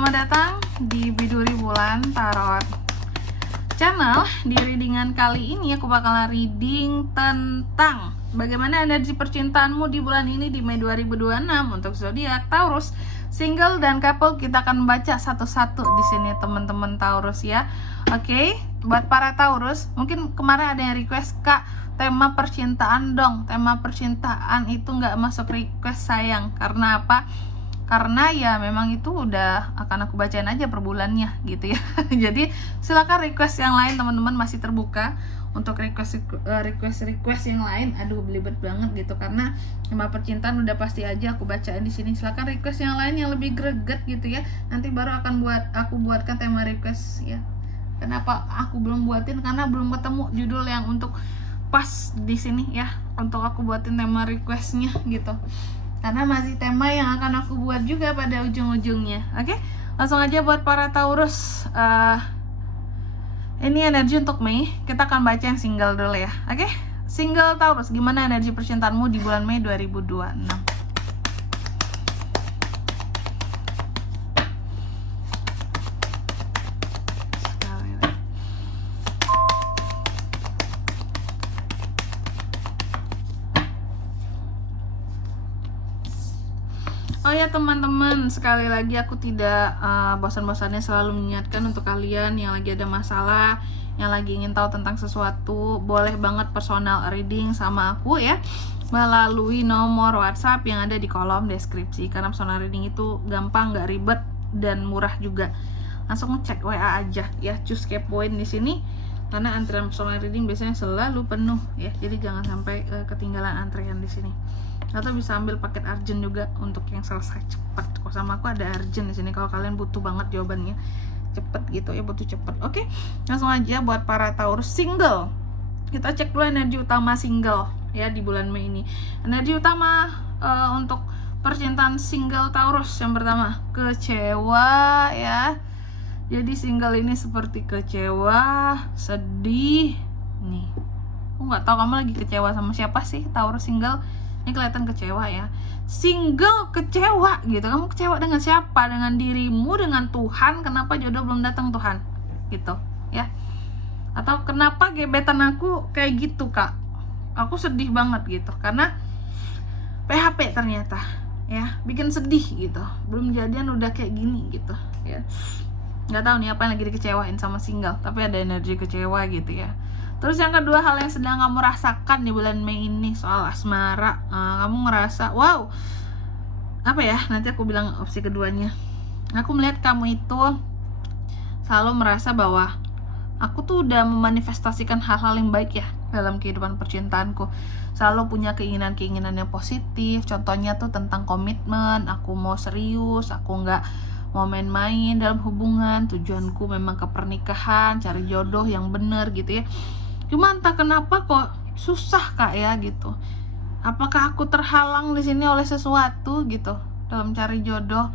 selamat datang di Biduri Bulan Tarot Channel. Di readingan kali ini aku bakalan reading tentang bagaimana energi percintaanmu di bulan ini di Mei 2026 untuk zodiak Taurus, single dan couple. Kita akan baca satu-satu di sini teman-teman Taurus ya. Oke, buat para Taurus, mungkin kemarin ada yang request, Kak, tema percintaan dong. Tema percintaan itu nggak masuk request sayang. Karena apa? Karena ya memang itu udah akan aku bacain aja per bulannya gitu ya. Jadi silakan request yang lain, teman-teman masih terbuka untuk request yang lain. Aduh belibet banget gitu, karena tema percintaan udah pasti aja aku bacain di sini. Silakan request yang lain yang lebih greget gitu ya. Nanti baru akan aku buatkan tema request ya. Kenapa aku belum buatin? Karena belum ketemu judul yang untuk pas di sini ya, untuk aku buatin tema requestnya gitu. Karena masih tema yang akan aku buat juga pada ujung-ujungnya. Oke, langsung aja buat para Taurus. Ini energi untuk Mei. Kita akan baca yang single dulu ya. Oke, single Taurus, gimana energi percintaanmu di bulan Mei 2026? Oh ya teman-teman, sekali lagi aku tidak bosan-bosannya selalu mengingatkan untuk kalian yang lagi ada masalah, yang lagi ingin tahu tentang sesuatu, boleh banget personal reading sama aku ya, melalui nomor WhatsApp yang ada di kolom deskripsi. Karena personal reading itu gampang, nggak ribet, dan murah juga. Langsung ngecek WA aja ya, cus kepoin di sini. Karena antrian personal reading biasanya selalu penuh ya, jadi jangan sampai ketinggalan antrian di sini. Atau bisa ambil paket urgent juga untuk yang selesai cepat. Kok sama aku ada urgent di sini kalau kalian butuh banget jawabannya cepet gitu ya, butuh cepet. Oke, langsung aja buat para Taurus single. Kita cek dulu energi utama single ya di bulan Mei ini. Energi utama untuk percintaan single Taurus yang pertama, kecewa ya. Jadi single ini seperti kecewa, sedih nih. Aku nggak tahu kamu lagi kecewa sama siapa sih Taurus single. Ini kelihatan kecewa ya. Single kecewa gitu. Kamu kecewa dengan siapa? Dengan dirimu, dengan Tuhan. Kenapa jodoh belum datang Tuhan? Gitu ya. Atau kenapa gebetan aku kayak gitu, Kak? Aku sedih banget gitu. Karena PHP ternyata ya, bikin sedih gitu. Belum jadian udah kayak gini gitu ya. Nggak tahu nih apa yang lagi dikecewain sama single, tapi ada energi kecewa gitu ya. Terus yang kedua, hal yang sedang kamu rasakan di bulan Mei ini soal asmara. Kamu ngerasa, wow, apa ya, nanti aku bilang opsi keduanya. Aku melihat kamu itu selalu merasa bahwa aku tuh udah memanifestasikan hal-hal yang baik ya dalam kehidupan percintaanku. Selalu punya keinginan-keinginan yang positif. Contohnya tuh tentang komitmen, aku mau serius, aku nggak mau main-main dalam hubungan. Tujuanku memang ke pernikahan, cari jodoh yang bener gitu ya. Cuma entah kenapa kok susah, Kak ya gitu. Apakah aku terhalang di sini oleh sesuatu gitu dalam cari jodoh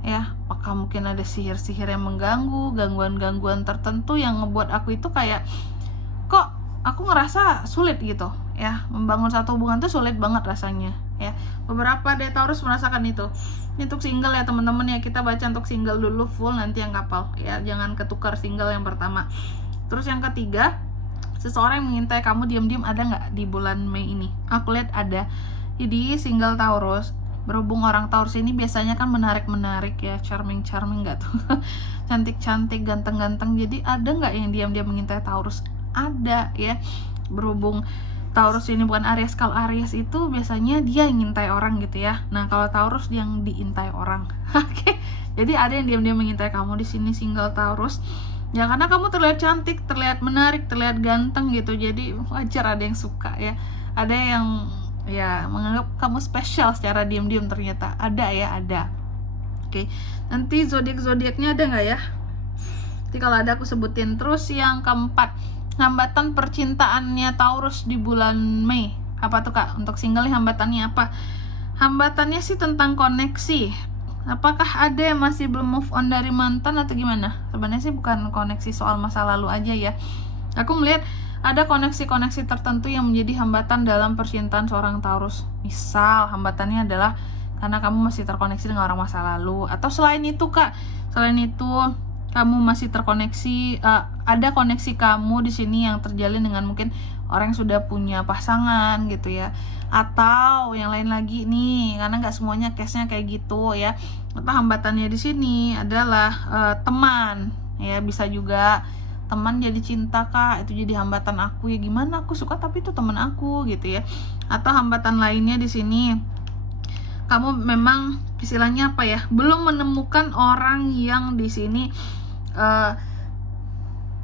ya? Apakah mungkin ada sihir-sihir yang mengganggu, gangguan-gangguan tertentu yang ngebuat aku itu kayak kok aku ngerasa sulit gitu ya, membangun satu hubungan tuh sulit banget rasanya ya. Beberapa dari Taurus merasakan itu. Ini untuk single ya teman-teman ya, kita baca untuk single dulu full, nanti yang couple ya, jangan ketukar single yang pertama. Terus yang ketiga, seseorang yang mengintai kamu diam-diam ada nggak di bulan Mei ini? Aku lihat ada. Jadi single Taurus, berhubung orang Taurus ini biasanya kan menarik-menarik ya, charming nggak tuh? Cantik-cantik, ganteng-ganteng. Jadi ada nggak yang diam-diam mengintai Taurus? Ada ya. Berhubung Taurus ini bukan Aries, kalau Aries itu biasanya dia yang ngintai orang gitu ya. Nah kalau Taurus dia yang diintai orang. Oke. Jadi ada yang diam-diam mengintai kamu di sini single Taurus. Ya karena kamu terlihat cantik, terlihat menarik, terlihat ganteng gitu. Jadi wajar ada yang suka ya. Ada yang ya menganggap kamu spesial secara diam-diam, ternyata ada ya, ada. Oke. Nanti zodiak-zodiaknya ada nggak ya? Nanti kalau ada aku sebutin. Terus yang keempat, hambatan percintaannya Taurus di bulan Mei. Apa tuh, Kak? Untuk single hambatannya apa? Hambatannya sih tentang koneksi. Apakah ada yang masih belum move on dari mantan atau gimana? Sebenarnya sih bukan koneksi soal masa lalu aja ya. Aku melihat ada koneksi-koneksi tertentu yang menjadi hambatan dalam percintaan seorang Taurus. Misal hambatannya adalah karena kamu masih terkoneksi dengan orang masa lalu. Atau selain itu Kak, selain itu kamu masih terkoneksi, ada koneksi kamu di sini yang terjalin dengan mungkin orang yang sudah punya pasangan gitu ya. Atau yang lain lagi nih, karena nggak semuanya case-nya kayak gitu ya. Atau hambatannya di sini adalah teman ya, bisa juga teman jadi cinta Kak, itu jadi hambatan aku ya. Gimana, aku suka tapi itu teman aku gitu ya. Atau hambatan lainnya di sini, kamu memang istilahnya apa ya, belum menemukan orang yang di sini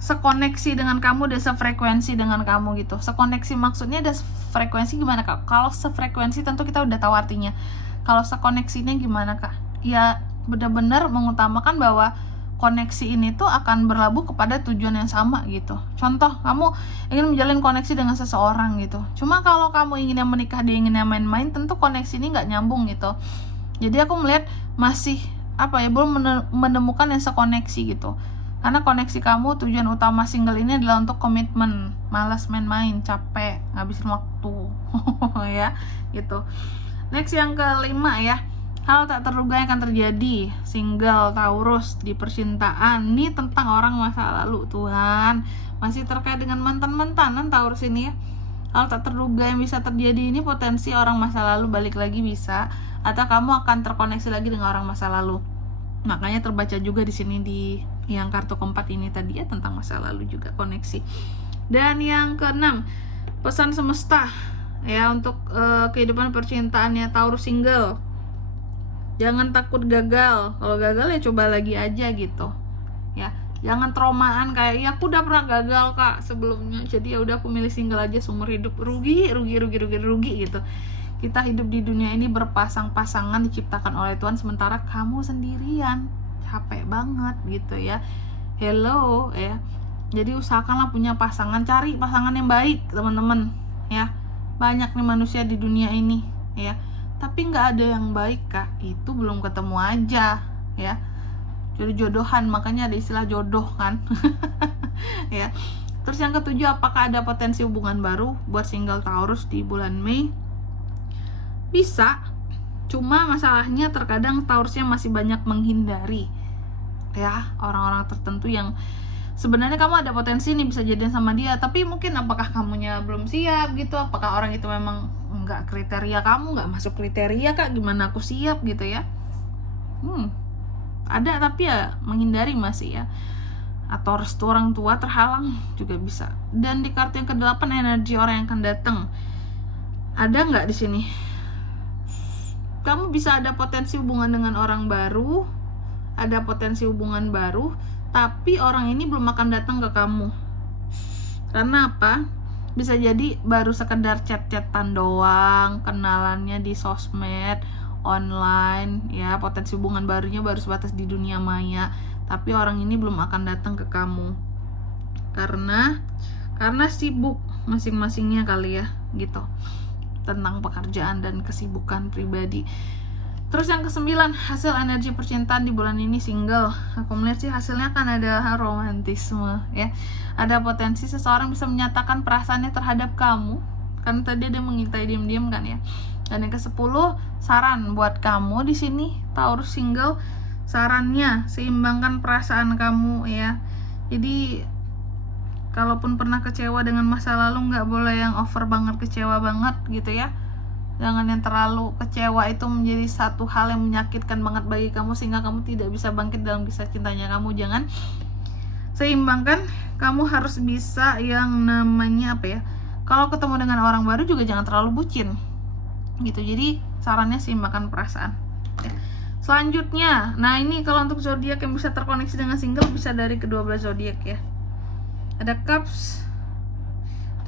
sekoneksi dengan kamu dan sefrekuensi dengan kamu gitu. Sekoneksi maksudnya ada frekuensi gimana Kak? Kalau sefrekuensi tentu kita udah tahu artinya. Kalau sekoneksinya gimana Kak? Ya benar-benar mengutamakan bahwa koneksi ini tuh akan berlabuh kepada tujuan yang sama gitu. Contoh, kamu ingin menjalin koneksi dengan seseorang gitu. Cuma kalau kamu ingin yang menikah, dia ingin yang main-main, tentu koneksi ini nggak nyambung gitu. Jadi aku melihat masih apa ya, belum menemukan yang sekoneksi gitu. Karena koneksi kamu, tujuan utama single ini adalah untuk komitmen, malas main-main, capek, ngabisin waktu ya gitu. Next yang kelima ya, hal tak terduga yang akan terjadi single Taurus di percintaan. Ini tentang orang masa lalu Tuhan, masih terkait dengan mantan-mantanan Taurus ini ya. Hal tak terduga yang bisa terjadi ini potensi orang masa lalu balik lagi bisa, atau kamu akan terkoneksi lagi dengan orang masa lalu. Makanya terbaca juga di sini di yang kartu keempat ini tadi ya, tentang masa lalu juga koneksi. Dan yang keenam, pesan semesta ya untuk kehidupan percintaannya Taurus single. Jangan takut gagal. Kalau gagal ya coba lagi aja gitu. Ya, jangan traumaan kayak ya aku udah pernah gagal Kak sebelumnya. Jadi ya udah aku milih single aja seumur hidup. Rugi gitu. Kita hidup di dunia ini berpasang-pasangan diciptakan oleh Tuhan, sementara kamu sendirian. Capek banget gitu ya. Hello ya. Jadi usahakanlah punya pasangan, cari pasangan yang baik, teman-teman ya. Banyak nih manusia di dunia ini ya, tapi nggak ada yang baik Kak, itu belum ketemu aja ya. Jodoh-jodohan, makanya ada istilah jodoh kan. Ya. Terus yang ketujuh, apakah ada potensi hubungan baru buat single Taurus di bulan Mei? Bisa, cuma masalahnya terkadang Taurusnya masih banyak menghindari ya orang-orang tertentu yang sebenarnya kamu ada potensi nih bisa jadian sama dia, tapi mungkin apakah kamunya belum siap gitu, apakah orang itu memang nggak kriteria kamu, nggak masuk kriteria Kak, gimana aku siap gitu ya. Ada tapi ya menghindari masih ya, atau restu orang tua terhalang juga bisa. Dan di kartu yang ke-8, energi orang yang akan datang, ada nggak di sini? Kamu bisa ada potensi hubungan dengan orang baru, ada potensi hubungan baru, tapi orang ini belum akan datang ke kamu. Karena apa? Bisa jadi baru sekedar chat-chatan doang, kenalannya di sosmed, online ya, potensi hubungan barunya baru sebatas di dunia maya, tapi orang ini belum akan datang ke kamu. Karena sibuk masing-masingnya kali ya, gitu. Tentang pekerjaan dan kesibukan pribadi. Terus yang ke-9, hasil energi percintaan di bulan ini single. Aku melihat sih hasilnya akan ada romantisme ya. Ada potensi seseorang bisa menyatakan perasaannya terhadap kamu, kan tadi ada mengintai diam-diam kan ya. Dan yang ke-10, saran buat kamu di sini Taurus single. Sarannya, seimbangkan perasaan kamu ya. Jadi kalaupun pernah kecewa dengan masa lalu, nggak boleh yang over banget, kecewa banget gitu ya. Jangan yang terlalu kecewa, itu menjadi satu hal yang menyakitkan banget bagi kamu, sehingga kamu tidak bisa bangkit dalam kisah cintanya kamu. Jangan, seimbangkan. Kamu harus bisa yang namanya apa ya, kalau ketemu dengan orang baru juga jangan terlalu bucin gitu. Jadi sarannya seimbangkan perasaan ya. Selanjutnya, nah ini kalau untuk zodiak yang bisa terkoneksi dengan single, bisa dari ke-12 zodiak ya. Ada Cups,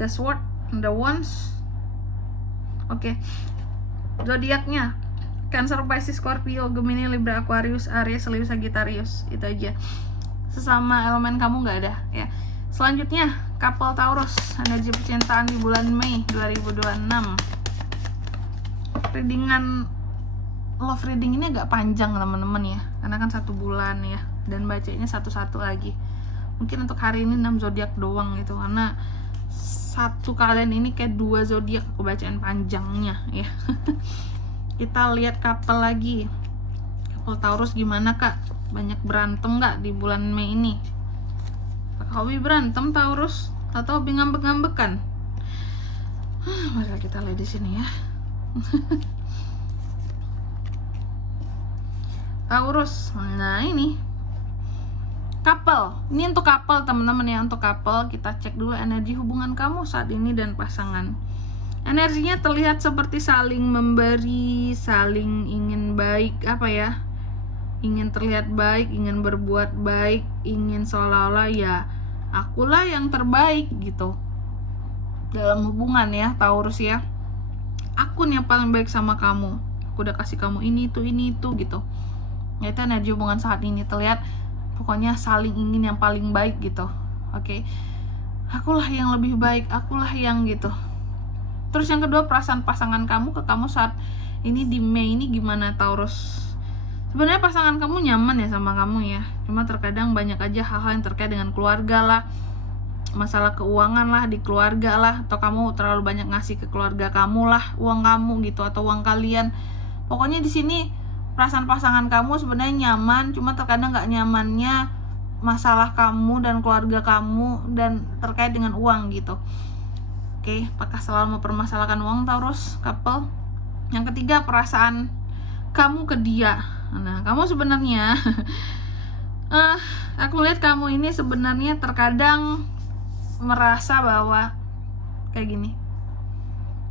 The Sword, The Wands. Oke. Zodiaknya Cancer, Pisces, Scorpio, Gemini, Libra, Aquarius, Aries, Leo, Sagittarius. Itu aja. Sesama elemen kamu nggak ada ya. Selanjutnya couple Taurus, energi percintaan di bulan Mei 2026. Readingan love reading ini agak panjang teman-teman ya, karena kan 1 bulan ya, dan bacanya satu-satu lagi. Mungkin untuk hari ini 6 zodiak doang gitu, karena satu kalian ini kayak 2 zodiak aku bacain panjangnya ya. Kita lihat couple lagi. Couple Taurus gimana kak? Banyak berantem nggak di bulan Mei ini? Apakah hobi berantem Taurus atau hobi ngambek-ngambekan? Mari kita lihat di sini ya. Taurus, nah ini couple, ini untuk couple teman-teman ya, untuk couple kita cek dulu energi hubungan kamu saat ini dan pasangan. Energinya terlihat seperti saling memberi, saling ingin baik, apa ya, ingin terlihat baik, ingin berbuat baik, ingin seolah-olah ya akulah yang terbaik gitu dalam hubungan ya Taurus ya. Aku nih yang paling baik sama kamu, aku udah kasih kamu ini itu gitu. Itu energi hubungan saat ini terlihat pokoknya saling ingin yang paling baik gitu. Oke. Akulah yang lebih baik, akulah yang gitu. Terus yang kedua, perasaan pasangan kamu ke kamu saat ini di Mei ini gimana Taurus? Sebenarnya pasangan kamu nyaman ya sama kamu ya. Cuma terkadang banyak aja hal-hal yang terkait dengan keluarga lah, masalah keuangan lah di keluarga lah, atau kamu terlalu banyak ngasih ke keluarga kamu lah, uang kamu gitu atau uang kalian. Pokoknya di sini perasaan pasangan kamu sebenarnya nyaman, cuma terkadang nggak nyamannya masalah kamu dan keluarga kamu dan terkait dengan uang gitu. Oke, apakah selalu mempermasalahkan uang Taurus couple? Yang ketiga, perasaan kamu ke dia. Nah, kamu sebenarnya aku melihat kamu ini sebenarnya terkadang merasa bahwa kayak gini,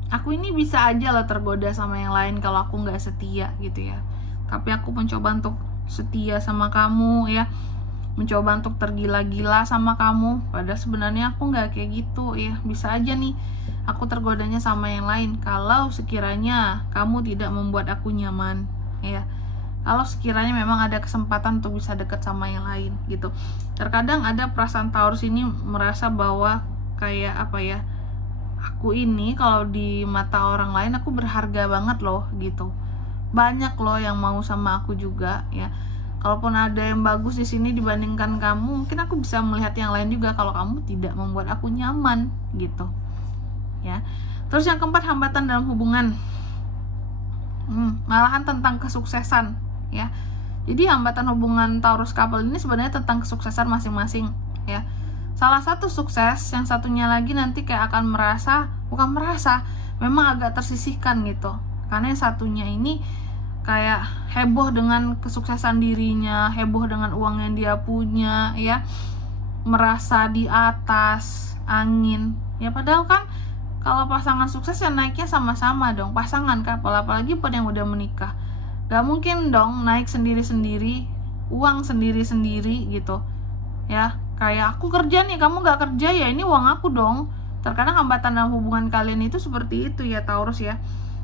aku ini bisa aja loh tergoda sama yang lain kalau aku nggak setia gitu ya. Tapi aku mencoba untuk setia sama kamu ya, mencoba untuk tergila-gila sama kamu. Padahal sebenarnya aku nggak kayak gitu ya. Bisa aja nih aku tergodanya sama yang lain kalau sekiranya kamu tidak membuat aku nyaman ya. Kalau sekiranya memang ada kesempatan untuk bisa dekat sama yang lain gitu. Terkadang ada perasaan Taurus ini merasa bahwa kayak apa ya, aku ini kalau di mata orang lain aku berharga banget loh gitu. Banyak loh yang mau sama aku juga ya. Kalaupun ada yang bagus di sini dibandingkan kamu, mungkin aku bisa melihat yang lain juga kalau kamu tidak membuat aku nyaman gitu ya. Terus yang keempat, hambatan dalam hubungan. Malahan tentang kesuksesan ya. Jadi hambatan hubungan Taurus couple ini sebenarnya tentang kesuksesan masing-masing ya. Salah satu sukses, yang satunya lagi nanti kayak akan memang agak tersisihkan gitu. Karena yang satunya ini kayak heboh dengan kesuksesan dirinya, heboh dengan uang yang dia punya ya, merasa di atas angin ya. Padahal kan kalau pasangan sukses ya naiknya sama-sama dong, pasangan couple, apalagi pada yang udah menikah. Gak mungkin dong naik sendiri-sendiri, uang sendiri-sendiri gitu ya. Kayak aku kerja nih, kamu gak kerja ya, ini uang aku dong. Terkadang hambatan dalam hubungan kalian itu seperti itu ya Taurus ya.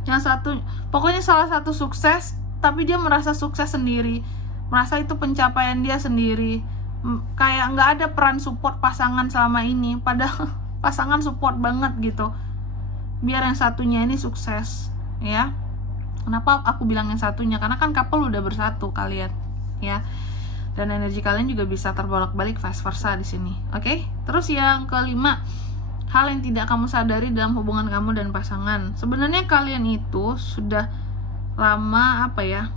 Yang satu, pokoknya salah satu sukses, tapi dia merasa sukses sendiri, merasa itu pencapaian dia sendiri. Kayak nggak ada peran support pasangan selama ini, padahal pasangan support banget gitu biar yang satunya ini sukses ya. Kenapa aku bilang yang satunya? Karena kan couple udah bersatu kalian ya, dan energi kalian juga bisa terbolak-balik vice versa di sini. Oke? Terus yang kelima, hal yang tidak kamu sadari dalam hubungan kamu dan pasangan. Sebenarnya kalian itu sudah lama apa ya,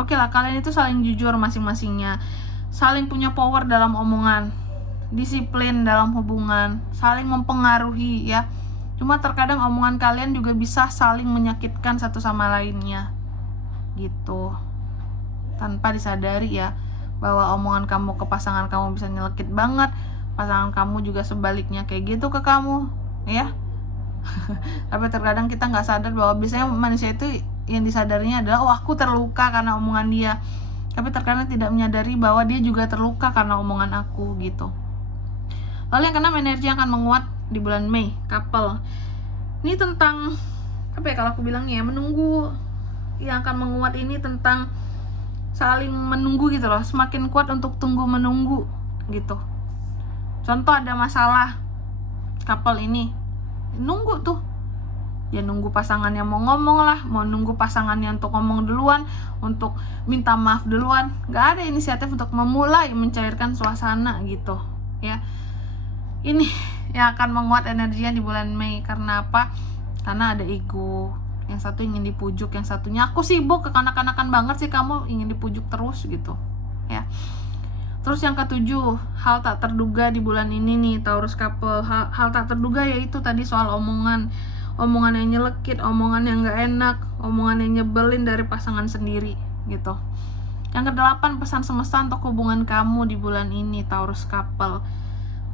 oke lah, kalian itu saling jujur masing-masingnya, saling punya power dalam omongan, disiplin dalam hubungan, saling mempengaruhi ya. Cuma terkadang omongan kalian juga bisa saling menyakitkan satu sama lainnya gitu, tanpa disadari ya, bahwa omongan kamu ke pasangan kamu bisa nyelekit banget, pasangan kamu juga sebaliknya kayak gitu ke kamu ya. Tapi terkadang kita nggak sadar bahwa biasanya manusia itu yang disadarinya adalah, oh aku terluka karena omongan dia. Tapi terkadang tidak menyadari bahwa dia juga terluka karena omongan aku gitu. Lalu yang keenam, energi yang akan menguat di bulan Mei couple. Ini tentang apa ya, kalau aku bilangnya ya, menunggu. Yang akan menguat ini tentang saling menunggu gitu loh, semakin kuat untuk tunggu menunggu gitu. Contoh ada masalah, couple ini nunggu tuh, ya nunggu pasangannya mau ngomong lah, mau nunggu pasangannya untuk ngomong duluan, untuk minta maaf duluan. Gak ada inisiatif untuk memulai mencairkan suasana gitu ya. Ini yang akan menguat energinya di bulan Mei. Karena apa? Karena ada ego, yang satu ingin dipujuk, yang satunya aku sibuk, kekanak-kanakan banget sih kamu ingin dipujuk terus gitu ya. Terus yang ketujuh, hal tak terduga di bulan ini nih Taurus couple. Hal tak terduga yaitu tadi soal omongan yang nyelekit, omongan yang gak enak, omongan yang nyebelin dari pasangan sendiri gitu. Yang kedelapan, pesan semesta untuk hubungan kamu di bulan ini Taurus couple.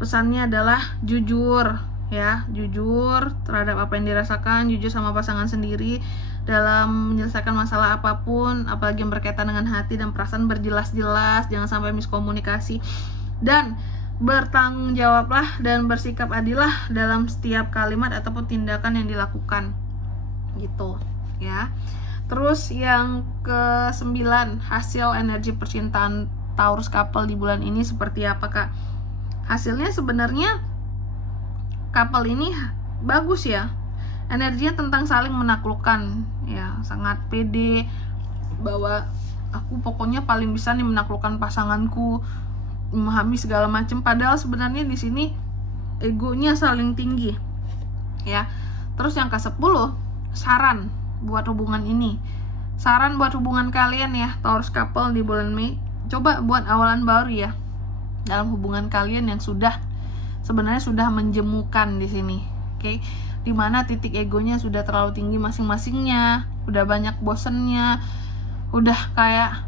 Pesannya adalah jujur ya, jujur terhadap apa yang dirasakan, jujur sama pasangan sendiri dalam menyelesaikan masalah apapun, apalagi yang berkaitan dengan hati dan perasaan, berjelas-jelas, jangan sampai miskomunikasi, dan bertanggung jawablah dan bersikap adillah dalam setiap kalimat ataupun tindakan yang dilakukan gitu ya. Terus yang ke-9, hasil energi percintaan Taurus couple di bulan ini seperti apa Kak? Hasilnya sebenarnya couple ini bagus ya. Energinya tentang saling menaklukkan ya, sangat pede bahwa aku pokoknya paling bisa nih menaklukkan pasanganku, memahami segala macam, padahal sebenarnya di sini egonya saling tinggi ya. Terus yang ke-10, saran buat hubungan ini. Saran buat hubungan kalian ya Taurus couple di bulan Mei, coba buat awalan baru ya dalam hubungan kalian yang sebenarnya sudah menjemukan di sini. Oke. Dimana titik egonya sudah terlalu tinggi masing-masingnya, udah banyak bosennya, udah kayak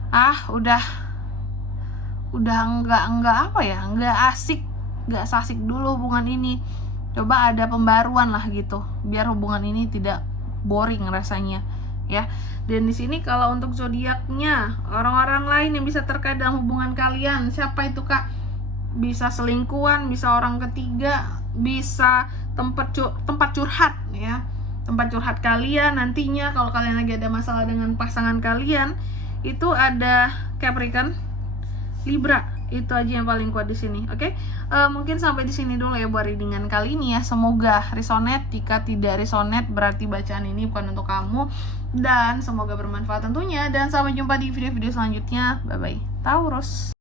udah nggak asik dulu hubungan ini. Coba ada pembaruan lah gitu, biar hubungan ini tidak boring rasanya ya. Dan di sini kalau untuk zodiaknya, orang-orang lain yang bisa terkait dalam hubungan kalian, siapa itu Kak? Bisa selingkuhan, bisa orang ketiga, bisa tempat curhat ya, tempat curhat kalian nantinya kalau kalian lagi ada masalah dengan pasangan kalian. Itu ada Capricorn, Libra, itu aja yang paling kuat di sini. Oke. Mungkin sampai di sini dulu ya buat readingan kali ini ya. Semoga resonate. Jika tidak resonate berarti bacaan ini bukan untuk kamu, dan semoga bermanfaat tentunya. Dan sampai jumpa di video-video selanjutnya. Bye bye Taurus.